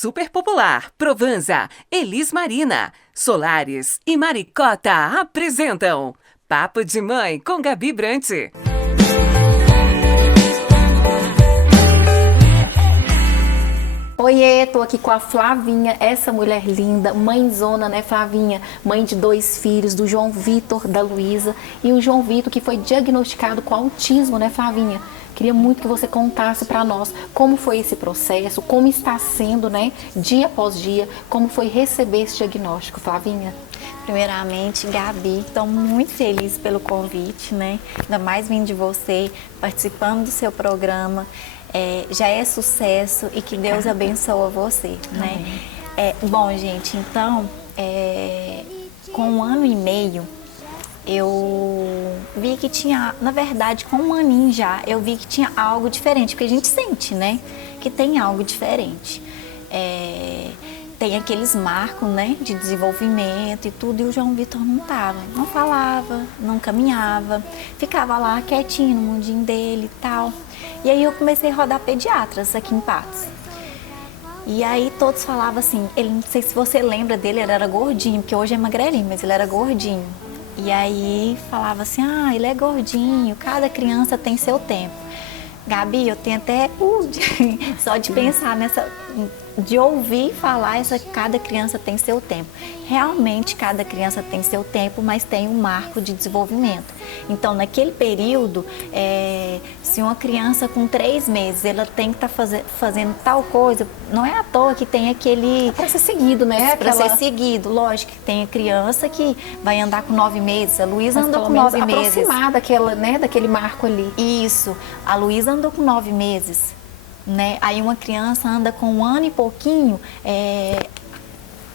Super Popular, Provanza, Elis Marina, Solares e Maricota apresentam Papo de Mãe com Gabi Brante. Oiê, tô aqui com a Flavinha, essa mulher linda, mãezona, né, Flavinha? Mãe de 2 filhos, do João Vitor, da Luísa, e o João Vitor que foi diagnosticado com autismo, né, Flavinha? Queria muito que você contasse para nós como foi esse processo, como está sendo, né, dia após dia, como foi receber esse diagnóstico, Flavinha? Primeiramente, Gabi, estou muito feliz pelo convite, né? Ainda mais vindo de você, participando do seu programa. Já é sucesso e que Deus abençoe você, né? Bom, gente, então, com 1 ano e meio, eu vi que tinha, na verdade, com 1 aninho já, eu vi que tinha algo diferente, porque a gente sente, né, que tem algo diferente. Tem aqueles marcos, né, de desenvolvimento e tudo, e o João Vitor não tava, não falava, não caminhava, ficava lá quietinho no mundinho dele e tal. E aí eu comecei a rodar pediatras aqui em Patos. E aí todos falavam assim, ele, não sei se você lembra dele, ele era gordinho, porque hoje é magrelinho, mas ele era gordinho. E aí falava assim, ele é gordinho, cada criança tem seu tempo. Gabi, eu tenho até só de pensar nessa, de ouvir falar, cada criança tem seu tempo. Realmente cada criança tem seu tempo, mas tem um marco de desenvolvimento. Então naquele período, se uma criança com 3 meses, ela tem que estar fazendo tal coisa, não é à toa que tem aquele... Para ser seguido, né? Para ser seguido, lógico que tem a criança que vai andar com 9 meses, a Luísa andou com 9 meses. Aproximar daquela, né, daquele marco ali. Isso, a Luísa andou com 9 meses, né? Aí uma criança anda com 1 ano e pouquinho,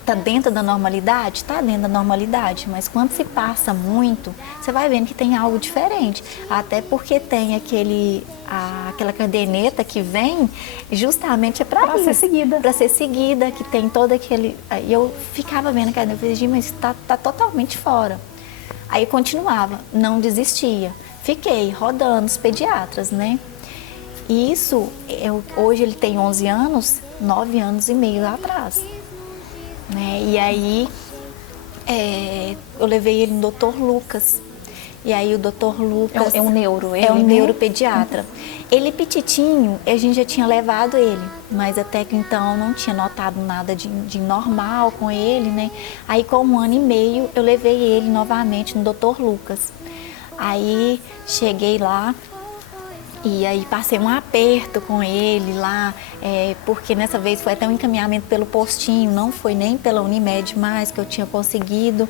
tá dentro da normalidade? Tá dentro da normalidade, mas quando se passa muito, você vai vendo que tem algo diferente. Até porque tem aquela caderneta que vem, justamente é para ser seguida. Para ser seguida, que tem todo aquele... Aí eu ficava vendo a caderneta, eu falei, mas tá totalmente fora. Aí continuava, não desistia. Fiquei rodando os pediatras, né? E isso, hoje ele tem 11 anos, 9 anos e meio lá atrás. Né? E aí, eu levei ele no Dr. Lucas. E aí o Dr. Lucas... É um neuro, é um neuropediatra. Ele petitinho, a gente já tinha levado ele, mas até que então não tinha notado nada de normal com ele, né? Aí com 1 ano e meio, eu levei ele novamente no Dr. Lucas. Aí cheguei lá, e aí passei um aperto com ele lá, porque nessa vez foi até um encaminhamento pelo postinho, não foi nem pela Unimed mais que eu tinha conseguido,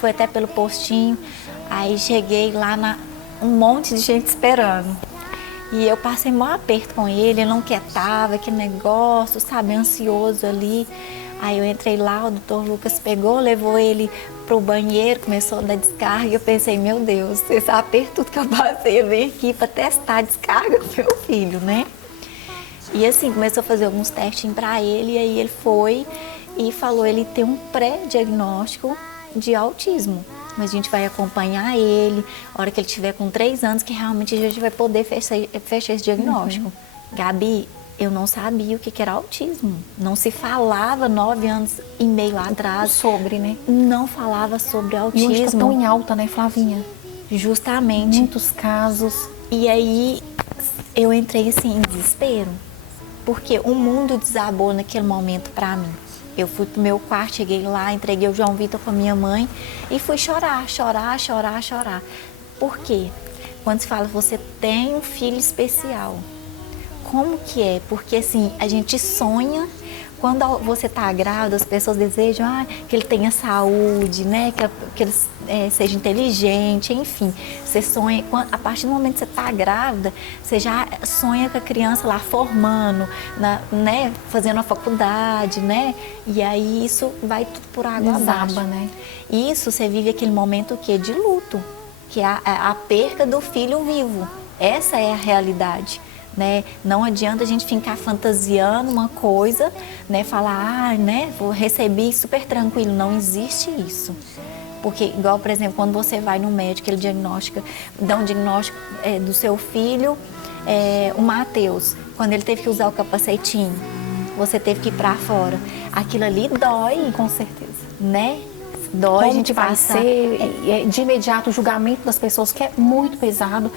foi até pelo postinho. Aí cheguei lá, um monte de gente esperando. E eu passei um aperto com ele não quietava, aquele negócio, sabe, ansioso ali. Aí eu entrei lá, o doutor Lucas pegou, levou ele pro banheiro, começou a dar descarga. E eu pensei, meu Deus, esse aperto tudo que eu passei, eu vim aqui para testar a descarga do meu filho, né? E assim, começou a fazer alguns testes para ele, e aí ele foi e falou, ele tem um pré-diagnóstico de autismo. Mas a gente vai acompanhar ele, a hora que ele tiver com 3 anos, que realmente a gente vai poder fechar esse diagnóstico. Gabi, eu não sabia o que era autismo. Não se falava 9 anos e meio lá atrás. Sobre, né? Não falava sobre autismo. E hoje tá tão em alta, né, Flavinha? Justamente. Muitos casos. E aí eu entrei assim em desespero. Porque o mundo desabou naquele momento para mim. Eu fui pro meu quarto, cheguei lá, entreguei o João Vitor pra minha mãe e fui chorar. Por quê? Quando se fala, você tem um filho especial. Como que é? Porque assim, a gente sonha, quando você tá grávida, as pessoas desejam que ele tenha saúde, né? Que ele seja inteligente, enfim. Você sonha, a partir do momento que você tá grávida, você já sonha com a criança lá formando, né? Fazendo a faculdade, né? E aí isso vai tudo por água abaixo. Né? Isso, você vive aquele momento que é de luto, que é a perca do filho vivo. Essa é a realidade. Né? Não adianta a gente ficar fantasiando uma coisa, né? Falar, né? Vou receber super tranquilo. Não existe isso. Porque, igual, por exemplo, quando você vai no médico, ele dá um diagnóstico do seu filho, o Matheus, quando ele teve que usar o capacetinho. você teve que ir para fora. Aquilo ali dói. Com certeza. Né? Dói, Como a gente que vai passa... ser de imediato o julgamento das pessoas, que é muito pesado.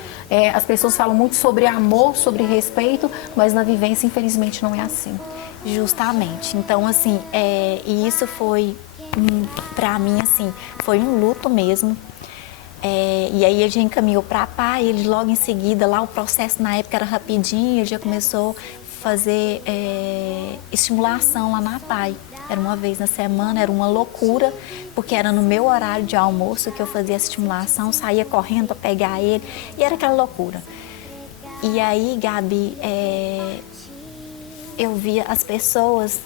As pessoas falam muito sobre amor, sobre respeito, mas na vivência, infelizmente, não é assim. Justamente. Então, assim, e isso foi, pra mim, assim, foi um luto mesmo. E aí ele já encaminhou para pai, ele logo em seguida, lá o processo na época era rapidinho, ele já começou a fazer estimulação lá na pai. Era uma vez na semana, era uma loucura, porque era no meu horário de almoço que eu fazia essa estimulação, saía correndo para pegar ele, e era aquela loucura. E aí, Gabi, eu via as pessoas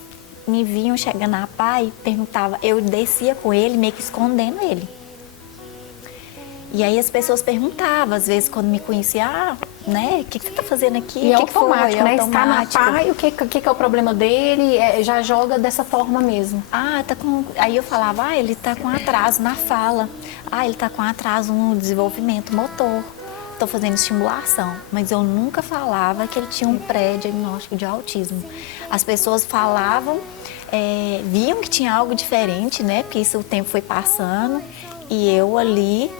me viam chegando na pai, perguntava, eu descia com ele, meio que escondendo ele. E aí as pessoas perguntavam, às vezes quando me conheciam, né, o que você está fazendo aqui? E é que automático, foi? né? Automático. Está na pai, o que é o problema dele? Já joga dessa forma mesmo. Tá com... Aí eu falava, ele está com atraso na fala. Ele está com atraso no desenvolvimento motor. Estou fazendo estimulação. Mas eu nunca falava que ele tinha um pré-diagnóstico de autismo. As pessoas falavam, viam que tinha algo diferente, né? Porque isso o tempo foi passando. E eu ali,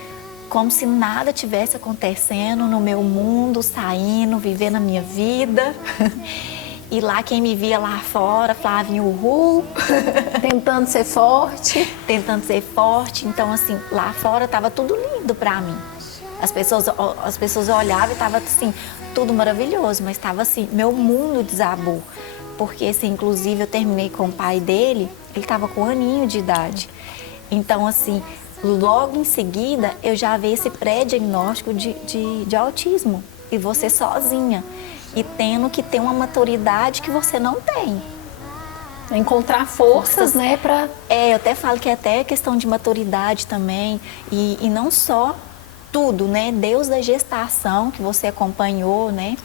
como se nada tivesse acontecendo no meu mundo, saindo, vivendo a minha vida. E lá quem me via lá fora, Flavinha, uhul. Tentando ser forte. Tentando ser forte. Então, assim, lá fora estava tudo lindo para mim. As pessoas olhavam e estava assim, tudo maravilhoso, mas estava assim, meu mundo desabou. Porque, assim, inclusive, eu terminei com o pai dele, ele estava com 1 aninho de idade. Então, assim, logo em seguida, eu já vi esse pré-diagnóstico de autismo. E você sozinha. E tendo que ter uma maturidade que você não tem. Encontrar forças, né, pra... Eu até falo que é até questão de maturidade também. E não só tudo, né? Deus da gestação, que você acompanhou, né?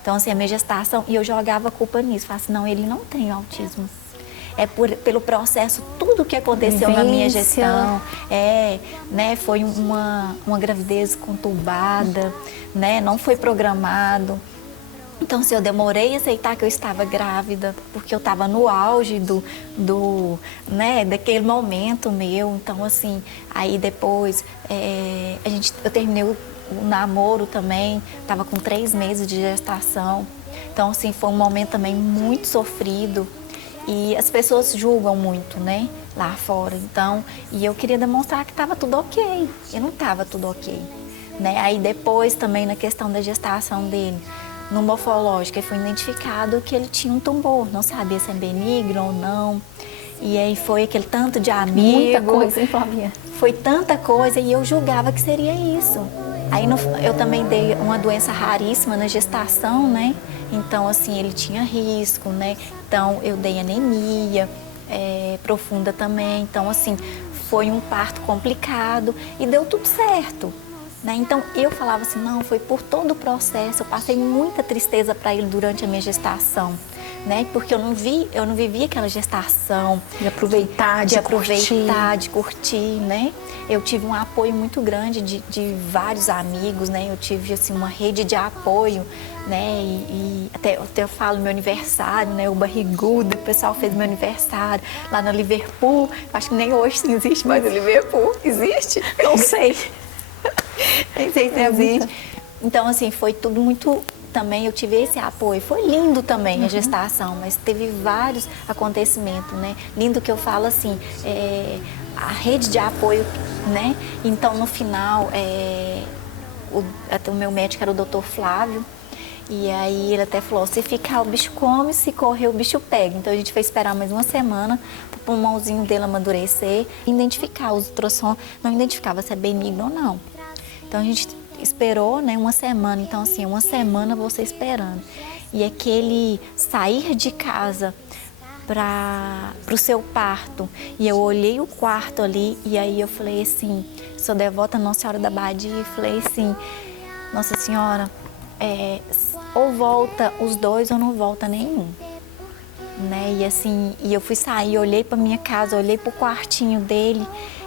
Então, assim, a minha gestação... E eu jogava a culpa nisso. Falava assim, não, ele não tem autismo. Pelo processo, tudo que aconteceu na minha gestão, né, foi uma gravidez conturbada, né, não foi programado. Então, se eu demorei a aceitar que eu estava grávida, porque eu estava no auge né, daquele momento meu. Então, assim, aí depois eu terminei o namoro também, estava com 3 meses de gestação. Então, assim, foi um momento também muito sofrido. E as pessoas julgam muito, né, lá fora. Então, e eu queria demonstrar que estava tudo ok. E não estava tudo ok, né? Aí depois também na questão da gestação dele, no morfológico, foi identificado que ele tinha um tumor. Não sabia se é benigno ou não. E aí foi aquele tanto de amigo. Muita coisa, hein, Flavinha? Foi tanta coisa e eu julgava que seria isso. Aí eu também dei uma doença raríssima na gestação, né? Então, assim, ele tinha risco, né? Então, eu dei anemia profunda também. Então, assim, foi um parto complicado e deu tudo certo, né? Então, eu falava assim, não, foi por todo o processo. Eu passei muita tristeza para ele durante a minha gestação, né? Porque eu não vivi aquela gestação de aproveitar, de curtir, né? Eu tive um apoio muito grande de vários amigos, né? Eu tive, assim, uma rede de apoio, né? E até eu falo meu aniversário, né? O Barrigudo, o pessoal fez meu aniversário lá na Liverpool. Acho que nem hoje sim existe mais o Liverpool. Existe? Não sei. Nem sei se existe. Então, assim, foi tudo muito... Também eu tive esse apoio. Foi lindo também a gestação, mas teve vários acontecimentos, né? Lindo que eu falo assim, a rede de apoio, né? Então, no final, até o meu médico era o Dr. Flávio, e aí ele até falou, se ficar o bicho come, se correr o bicho pega. Então, a gente foi esperar mais uma semana para o pulmãozinho dele amadurecer e identificar. Os ultrassom não identificava se é benigno ou não. Então, a gente esperou, né, uma semana. Então, assim, uma semana você esperando. E aquele sair de casa para o seu parto. E eu olhei o quarto ali e aí eu falei assim, sou devota a Nossa Senhora da Badia, e falei assim, Nossa Senhora, ou volta os dois ou não volta nenhum. Né? E assim, e eu fui sair, olhei para minha casa, olhei para o quartinho dele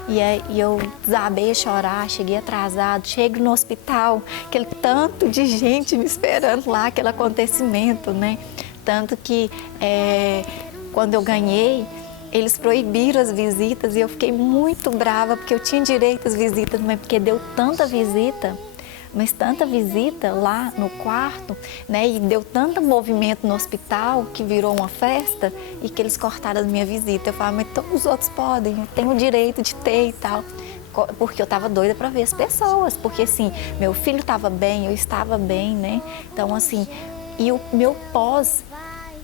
e eu desabei a chorar, cheguei atrasado, chego no hospital, aquele tanto de gente me esperando lá, aquele acontecimento, né? Tanto que quando eu ganhei, eles proibiram as visitas e eu fiquei muito brava, porque eu tinha direito às visitas, mas porque deu tanta visita, mas tanta visita lá no quarto, né? E deu tanto movimento no hospital que virou uma festa e que eles cortaram a minha visita. Eu falava, mas todos os outros podem, eu tenho o direito de ter e tal. Porque eu estava doida para ver as pessoas, porque assim, meu filho estava bem, eu estava bem, né? Então assim, e o meu pós,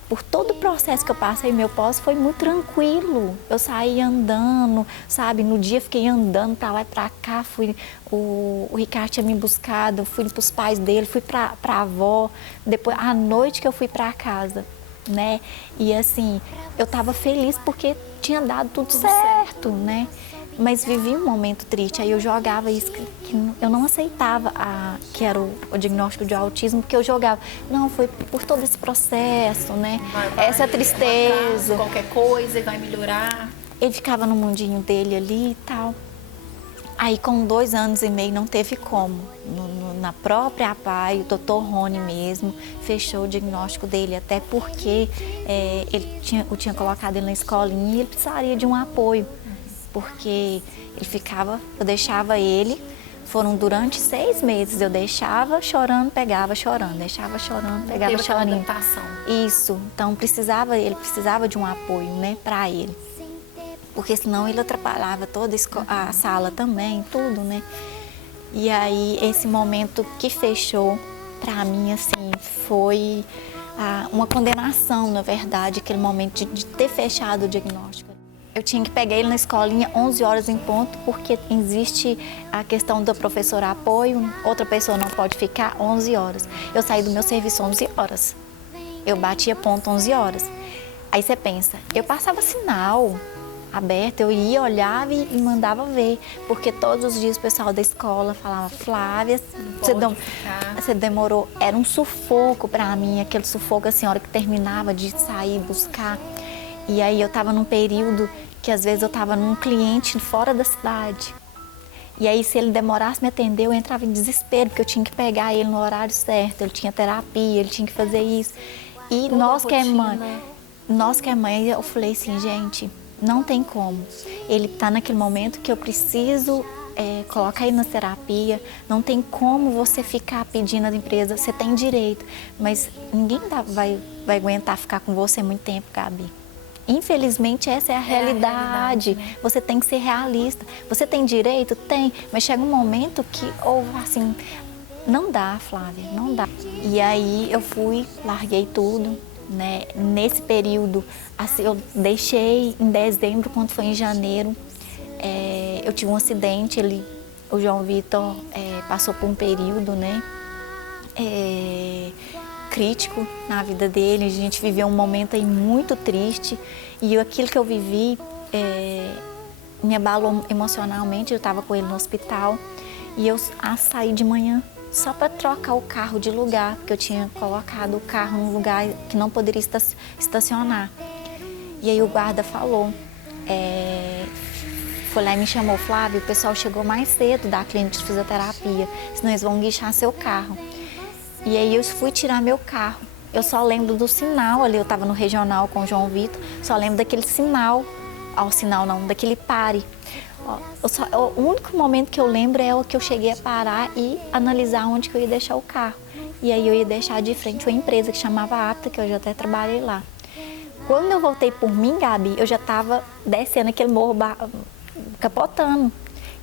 por todo o processo que eu passei, meu pós foi muito tranquilo. Eu saí andando, sabe? No dia fiquei andando para lá e para cá. O Ricardo tinha me buscado, fui para os pais dele, fui para a avó. Depois, à noite que eu fui para casa, né? E assim, eu estava feliz porque tinha dado tudo certo, né? Mas vivi um momento triste, aí eu jogava isso, que eu não aceitava que era o diagnóstico de autismo, porque eu jogava, não, foi por todo esse processo, né? Essa tristeza. Qualquer coisa vai melhorar. Ele ficava no mundinho dele ali e tal. Aí com 2 anos e meio não teve como. Na própria APAE, o Dr. Rony mesmo fechou o diagnóstico dele, até porque eu tinha colocado ele na escolinha e ele precisaria de um apoio. Porque eu deixava ele, foram durante 6 meses, eu deixava chorando, pegava chorando, deixava chorando, pegava chorando. Isso, então ele precisava de um apoio, né, para ele. Porque senão ele atrapalhava toda a sala também, tudo, né. E aí, esse momento que fechou, para mim, assim, foi uma condenação, na verdade, aquele momento de ter fechado o diagnóstico. Eu tinha que pegar ele na escolinha 11 horas em ponto, porque existe a questão do professor apoio, outra pessoa não pode ficar 11 horas. Eu saí do meu serviço 11 horas, eu batia ponto 11 horas. Aí você pensa, eu passava sinal aberto, eu ia, olhava e mandava ver, porque todos os dias o pessoal da escola falava, Flávia, você demorou, era um sufoco para mim, aquele sufoco assim, a hora que terminava de sair, buscar. E aí eu estava num período que às vezes eu estava num cliente fora da cidade. E aí se ele demorasse me atender, eu entrava em desespero, porque eu tinha que pegar ele no horário certo, ele tinha terapia, ele tinha que fazer isso. E nós que é mãe, eu falei assim, gente, não tem como. Ele está naquele momento que eu preciso colocar ele na terapia, não tem como você ficar pedindo às empresas, você tem direito, mas ninguém vai aguentar ficar com você muito tempo, Gabi. Infelizmente, essa é a realidade, né? Você tem que ser realista. Você tem direito? Tem, mas chega um momento que, assim, não dá, Flávia, não dá. E aí eu larguei tudo, né? Nesse período, assim, eu deixei em dezembro, quando foi em janeiro, eu tive um acidente, o João Vitor passou por um período, né? Crítico na vida dele, a gente viveu um momento aí muito triste e aquilo que eu vivi me abalou emocionalmente. Eu estava com ele no hospital e eu saí de manhã só para trocar o carro de lugar, porque eu tinha colocado o carro num lugar que não poderia estacionar. E aí o guarda falou, foi lá e me chamou, Flávio, o pessoal chegou mais cedo da clínica de fisioterapia, senão eles vão guinchar seu carro. E aí eu fui tirar meu carro. Eu só lembro do sinal ali, eu estava no regional com o João Vitor, só lembro daquele sinal, daquele pare. O único momento que eu lembro é o que eu cheguei a parar e analisar onde que eu ia deixar o carro. E aí eu ia deixar de frente uma empresa que chamava Apta, que eu já até trabalhei lá. Quando eu voltei por mim, Gabi, eu já estava descendo aquele morro, capotando.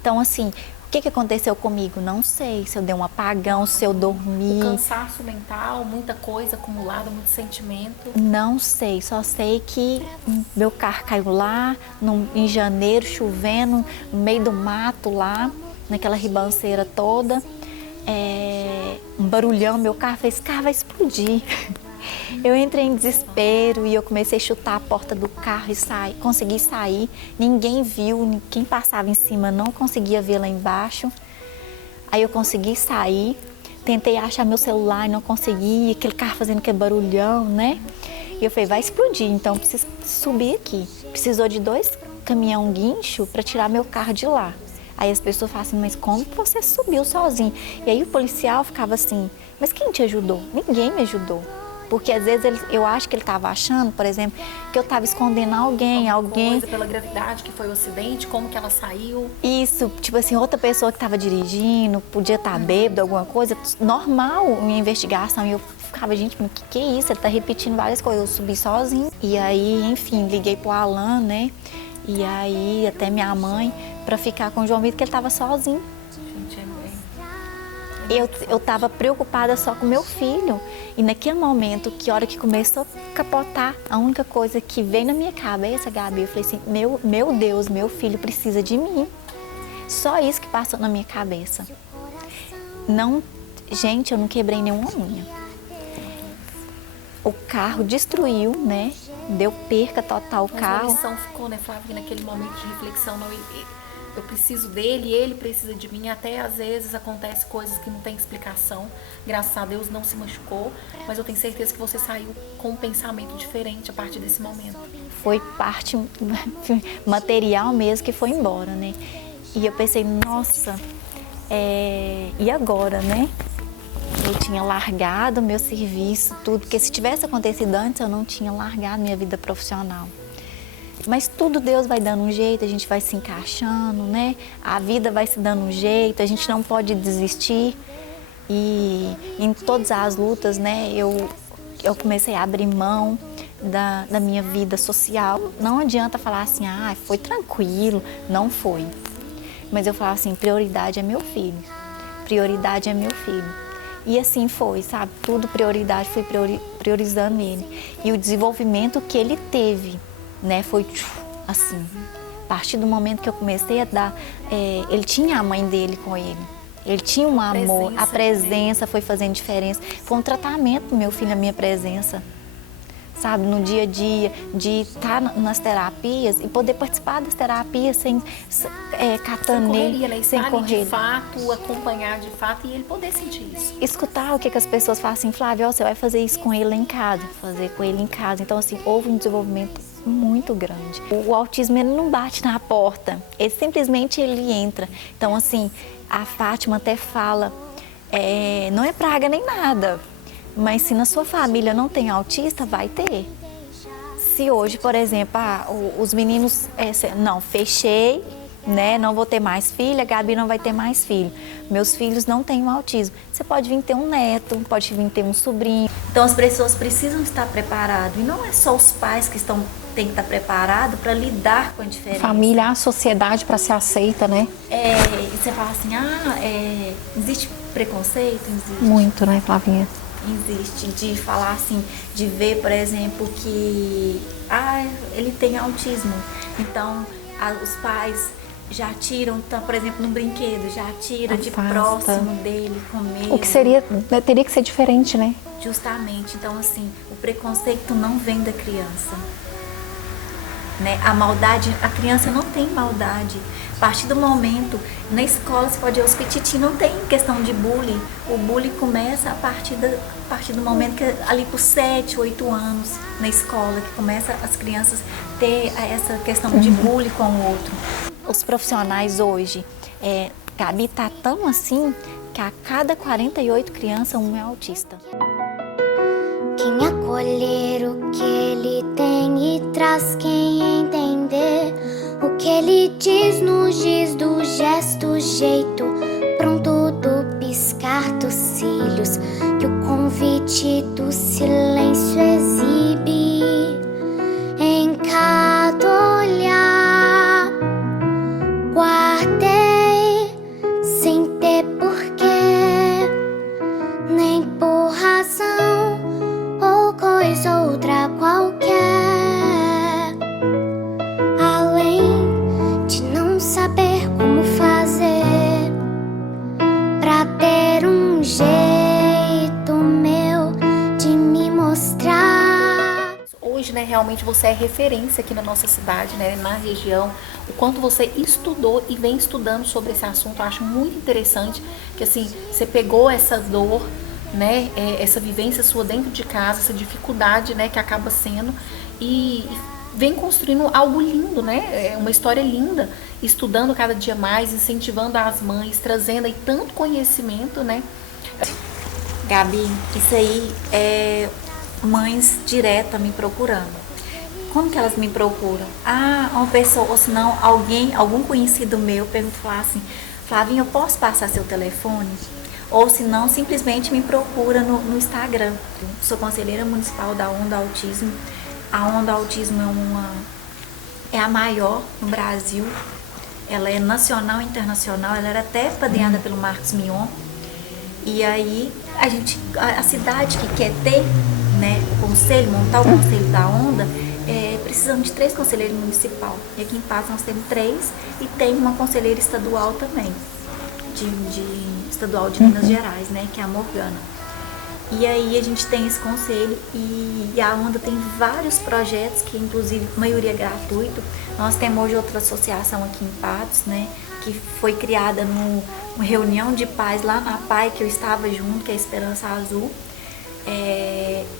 Então assim, o que aconteceu comigo? Não sei, se eu dei um apagão, se eu dormi. O cansaço mental, muita coisa acumulada, muito sentimento. Não sei, só sei que meu carro caiu lá, em janeiro, chovendo, no meio do mato lá, naquela ribanceira toda. Um barulhão, meu carro fez, carro vai explodir. Eu entrei em desespero e eu comecei a chutar a porta do carro e consegui sair. Ninguém viu, quem passava em cima não conseguia ver lá embaixo. Aí eu consegui sair, tentei achar meu celular e não consegui, aquele carro fazendo aquele barulhão, né? E eu falei, vai explodir, então preciso subir aqui. Precisou de 2 caminhão guincho para tirar meu carro de lá. Aí as pessoas falam assim, mas como que você subiu sozinho? E aí o policial ficava assim, mas quem te ajudou? Ninguém me ajudou. Porque às vezes eu acho que ele estava achando, por exemplo, que eu estava escondendo alguém. Coisa pela gravidade que foi o acidente, como que ela saiu. Isso, tipo assim, outra pessoa que estava dirigindo, podia estar bêbado, alguma coisa, normal em investigação. E eu ficava, gente, mas que é isso? Ele tá repetindo várias coisas. Eu subi sozinho. E aí, enfim, liguei pro Alan, né? E aí, até minha mãe, pra ficar com o João Vitor, que ele tava sozinho. Eu tava preocupada só com meu filho. E naquele momento, que a hora que começou a capotar, a única coisa que veio na minha cabeça, Gabi, eu falei assim, meu Deus, meu filho precisa de mim. Só isso que passou na minha cabeça. Não, gente, eu não quebrei nenhuma unha. O carro destruiu, né? Deu perca total o carro. Mas a lição ficou, né, Flávia, naquele momento de reflexão, não, eu preciso dele, ele precisa de mim. Até às vezes acontece coisas que não tem explicação. Graças a Deus não se machucou, mas eu tenho certeza que você saiu com um pensamento diferente a partir desse momento. Foi parte material mesmo que foi embora, né? E eu pensei, nossa, e agora, né? Eu tinha largado meu serviço, tudo, porque se tivesse acontecido antes, eu não tinha largado minha vida profissional. Mas tudo Deus vai dando um jeito, a gente vai se encaixando, né? A vida vai se dando um jeito, a gente não pode desistir. E em todas as lutas, né, eu comecei a abrir mão da minha vida social. Não adianta falar assim, foi tranquilo, não foi. Mas eu falava assim, prioridade é meu filho, prioridade é meu filho. E assim foi, sabe? Tudo prioridade, fui priorizando ele. E o desenvolvimento que ele teve, né, foi assim. A partir do momento que eu comecei a dar, ele tinha a mãe dele com ele. Ele tinha um amor, a presença foi fazendo diferença. Foi um tratamento, meu filho, a minha presença. Sabe, no dia a dia, de estar nas terapias e poder participar das terapias sem catando ele, sem correr. De fato, acompanhar de fato e ele poder sentir isso. Escutar o que as pessoas falam assim, Flávia, você vai fazer isso com ele lá em casa, fazer com ele em casa. Então, assim, houve um desenvolvimento muito grande. O autismo, ele não bate na porta, ele simplesmente ele entra. Então, assim, a Fátima até fala, não é praga nem nada. Mas se na sua família não tem autista, vai ter. Se hoje, por exemplo, os meninos, não, fechei, né, não vou ter mais filha, a Gabi não vai ter mais filho. Meus filhos não têm autismo. Você pode vir ter um neto, pode vir ter um sobrinho. Então as pessoas precisam estar preparadas. E não é só os pais que têm que estar preparados para lidar com a diferença. Família, a sociedade para ser aceita, né? E você fala assim, existe preconceito? Existe. Muito, né, Flavinha? Existe, de falar assim, de ver, por exemplo, que ele tem autismo. Então, os pais já tiram, por exemplo, no brinquedo, já tira de próximo dele, com medo. O que teria que ser diferente, né? Justamente. Então, assim, o preconceito não vem da criança. Né? A maldade, a criança não tem maldade. A partir do momento, na escola, você pode ver os petitinhos, não tem questão de bullying. O bullying começa a partir do momento que ali por 7, 8 anos na escola, que começa as crianças ter essa questão de bullying com o outro. Os profissionais hoje, Gabi, tá tão assim que a cada 48 crianças, um é autista. Quem acolher o que ele tem e traz, quem entender o que ele diz, nos diz do gesto, jeito, pronto do piscar dos cílios, que o convite do silêncio exibe em cada olhar. Guardei sem ter porquê, nem por razão ou coisa outra qualquer, além de não saber como fazer pra ter um jeito meu de me mostrar. Hoje, né, realmente você é referência aqui na nossa cidade, né, na região. O quanto você estudou e vem estudando sobre esse assunto, eu acho muito interessante que assim, você pegou essa dor, né, essa vivência sua dentro de casa, essa dificuldade, né, que acaba sendo, e vem construindo algo lindo, né, uma história linda, estudando cada dia mais, incentivando as mães, trazendo aí tanto conhecimento, né. Gabi, isso aí mães diretas me procurando. Como que elas me procuram? Uma pessoa, ou se não, algum conhecido meu pergunta assim, Flavinha, eu posso passar seu telefone? Ou se não, simplesmente me procura no Instagram. Sou conselheira municipal da Onda Autismo. A Onda Autismo é a maior no Brasil. Ela é nacional e internacional. Ela era até padrinhada pelo Marcos Mion. E aí a cidade que quer ter, né, montar o conselho da Onda, precisamos de 3 conselheiros municipais. E aqui em Patos nós temos 3 e tem uma conselheira estadual também, estadual de Minas Gerais, né, que é a Morgana. E aí a gente tem esse conselho e a Onda tem vários projetos, que inclusive a maioria é gratuito. Nós temos hoje outra associação aqui em Patos, né, que foi criada numa reunião de pais lá na PAI, que eu estava junto, que é a Esperança Azul.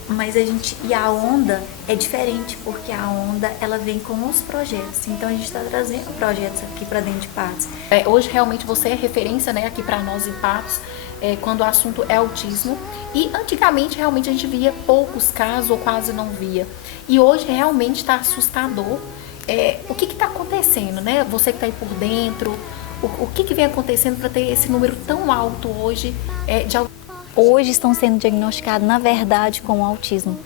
Mas a Onda é diferente, porque a Onda ela vem com os projetos, então a gente está trazendo projetos aqui para dentro de Patos. Hoje realmente você é referência, né, aqui para nós em Patos, quando o assunto é autismo, e antigamente realmente a gente via poucos casos ou quase não via, e hoje realmente está assustador. O que está acontecendo, né? Você que está aí por dentro, o que vem acontecendo para ter esse número tão alto hoje de autismo? Hoje estão sendo diagnosticados, na verdade, com o autismo,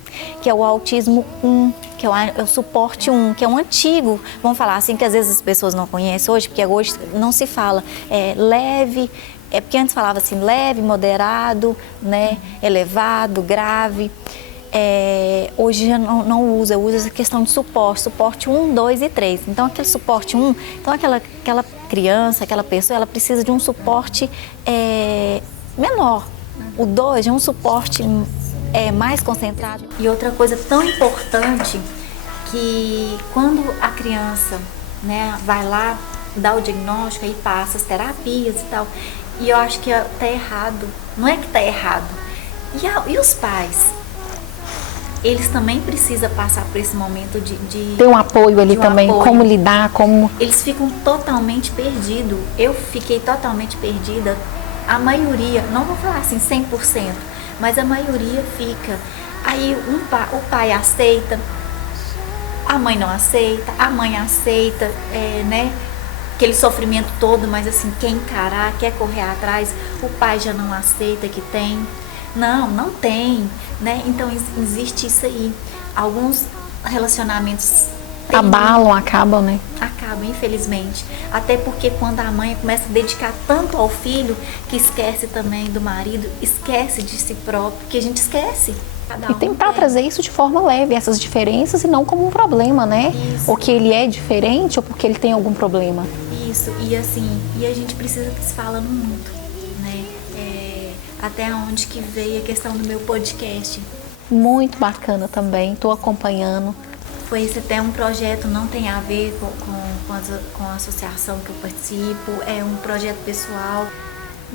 que é o autismo 1, que é o suporte 1, que é um antigo, vamos falar assim, que às vezes as pessoas não conhecem hoje, porque hoje não se fala leve, porque antes falava assim, leve, moderado, né, elevado, grave. Hoje já não usa essa questão de suporte 1, 2 e 3. Então aquele suporte 1, então aquela criança, aquela pessoa, ela precisa de um suporte menor. O 2 é um suporte mais concentrado. E outra coisa tão importante, que quando a criança, né, vai lá, dá o diagnóstico e passa as terapias e tal, e eu acho que tá errado, não é que tá errado. E os pais? Eles também precisam passar por esse momento de ter um apoio ali também, apoio. Como lidar, como... Eles ficam totalmente perdidos. Eu fiquei totalmente perdida. A maioria, não vou falar assim 100%, mas a maioria fica. Aí o pai aceita, a mãe não aceita, a mãe aceita, né? Aquele sofrimento todo, mas assim, quer encarar, quer correr atrás, o pai já não aceita que tem. Não tem, né? Então existe isso aí. Alguns relacionamentos abalam, acabam, né? Acabam, infelizmente. Até porque quando a mãe começa a dedicar tanto ao filho, que esquece também do marido, esquece de si próprio, que a gente esquece. E tentar trazer isso de forma leve, essas diferenças, e não como um problema, né? Isso. Ou que ele é diferente, ou porque ele tem algum problema. Isso, e assim, a gente precisa que se falando muito, né? Até onde que veio a questão do meu podcast. Muito bacana também, estou acompanhando. Foi esse até um projeto, não tem a ver com a associação que eu participo, é um projeto pessoal.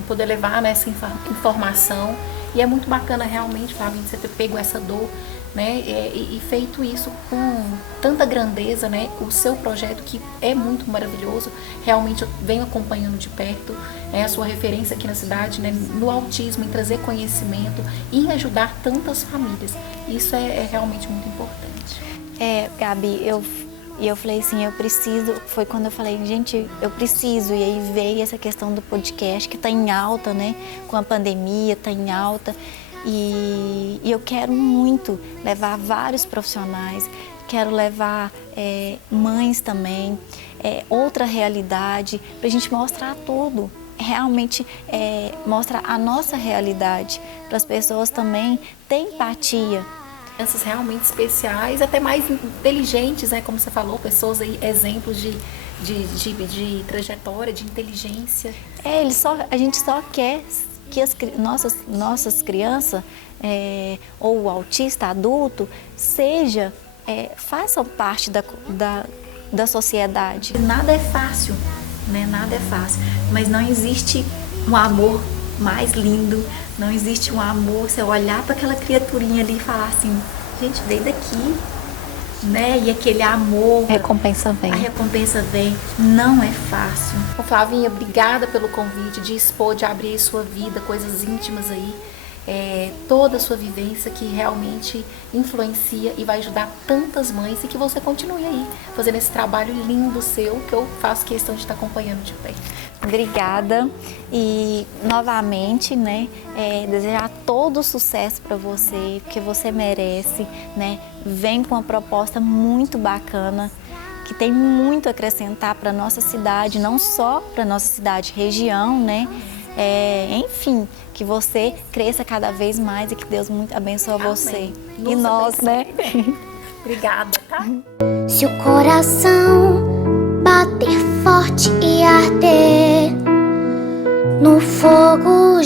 Poder levar, né, essa informação, e é muito bacana realmente, Flavinha, você ter pego essa dor, né, e feito isso com tanta grandeza, né, o seu projeto, que é muito maravilhoso. Realmente eu venho acompanhando de perto, a sua referência aqui na cidade, né, no autismo, em trazer conhecimento e ajudar tantas famílias. Isso é realmente muito importante. Gabi, eu falei assim, eu preciso, foi quando eu falei, gente, eu preciso, e aí veio essa questão do podcast, que está em alta, né, com a pandemia, está em alta, e eu quero muito levar vários profissionais, quero levar mães também, outra realidade, para a gente mostrar tudo, realmente mostrar a nossa realidade, para as pessoas também terem empatia. Crianças realmente especiais, até mais inteligentes, né? Como você falou, pessoas aí, exemplos de trajetória, de inteligência. A gente só quer que as nossas crianças, ou o autista adulto, façam parte da sociedade. Nada é fácil, né? Nada é fácil, mas não existe um amor mais lindo, não existe um amor, você olhar para aquela criaturinha ali e falar assim, gente, veio daqui, né? E aquele amor, A recompensa vem, não é fácil. Flavinha, obrigada pelo convite de expor, de abrir sua vida, coisas íntimas aí. toda a sua vivência que realmente influencia e vai ajudar tantas mães, e que você continue aí fazendo esse trabalho lindo seu, que eu faço questão de estar acompanhando de perto. Obrigada e novamente, né, desejar todo o sucesso para você, porque você merece, né? Vem com uma proposta muito bacana, que tem muito a acrescentar para nossa cidade, não só para nossa cidade, região, né? Enfim, que você cresça cada vez mais e que Deus muito abençoe você. Nos E nós, né? Obrigada, tá? Se o coração bater forte e arder no fogo